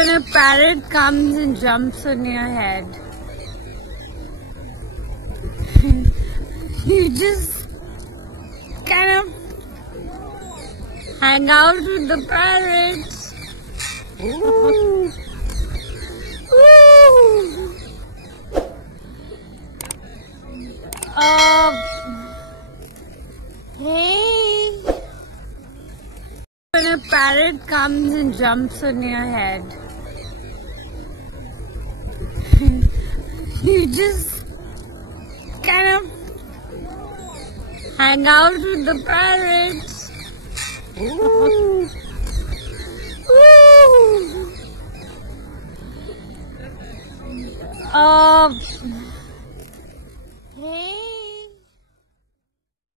When a parrot comes and jumps on your head, you just kind of hang out with the parrots. Ooh. Ooh. Hey. When a parrot comes and jumps on your head, you just kind of hang out with the parrots. Ooh. Ooh. Hey.